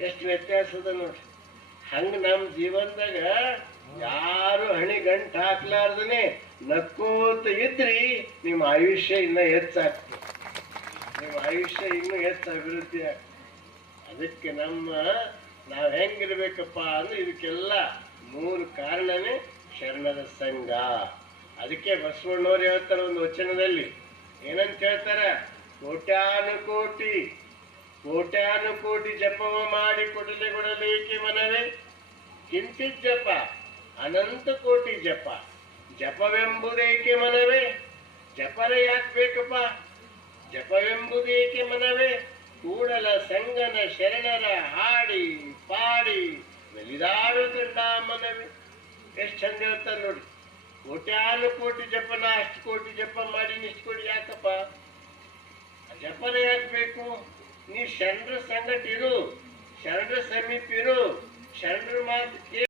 ಎಷ್ಟು ವ್ಯತ್ಯಾಸ ಅದ ನೋಡ್ರಿ. ಹಂಗ ನಮ್ಮ ಜೀವನದಾಗ ಯಾರು ಹಣಿ ಗಂಟು ಹಾಕ್ಲಾರ್ದನೆ ನಕ್ಕೋತ ಇದ್ರಿ, ನಿಮ್ಮ ಆಯುಷ್ಯ ಇನ್ನ ಹೆಚ್ಚಾಗ್ತದೆ. ನಿಮ್ಮ ಆಯುಷ್ಯ ಇನ್ನೂ ಹೆಚ್ಚು ಅಭಿವೃದ್ಧಿ ಅದಕ್ಕೆ ನಮ್ಮ, ನಾವು ಹೆಂಗಿರ್ಬೇಕಪ್ಪ ಅಂದ್ರೆ ಇದಕ್ಕೆಲ್ಲ ಮೂರು ಕಾರಣನೇ ಶರಣದ ಸಂಘ. ಅದಕ್ಕೆ ಬಸವಣ್ಣವ್ರು ಹೇಳ್ತಾರೆ ಒಂದು ವಚನದಲ್ಲಿ. ಏನಂತ ಹೇಳ್ತಾರ? ಕೋಟ್ಯಾನುಕೋಟಿ ಕೋಟ್ಯಾನುಕೋಟಿ ಜಪವ ಮಾಡಿ ಕೊಡಲೆ ಕೊಡಲೇಕೆ ಮನವೇ. ಕಿಂಚಿತ್ ಜಪ, ಅನಂತ ಕೋಟಿ ಜಪ, ಜಪವೆಂಬುದೇಕೆ ಮನವೇ. ಜಪರ ಯಾಕೆ ಬೇಕಪ್ಪ? ಜಪವೆಂಬುದೇಕೆ ಮನವೇ. ಕೂಡಲ ಸಂಗನ ಶರಣರ ಹಾಡಿ ಪಾಡಿ ಮೆಲಿದಾಡುತ್ತಂಡ ಮನವೇ. ಎಷ್ಟು ಚಂದ ಹೇಳ್ತಾರೆ ನೋಡಿ. ಕೋಟ್ಯಾನು ಕೋಟಿ ಜಪನ ಅಷ್ಟು ಕೋಟಿ ಜಪ ಮಾಡಿ ನಿಷ್ಕೊಡಿ ಕೋಟಿ ಯಾಕಪ್ಪ? ನೀ ಶರಣರ ಸಂಗಟ ಇರು ಶರಣರ ಸಮೀಪ ಇರು ಶರಣರ ಮಾತು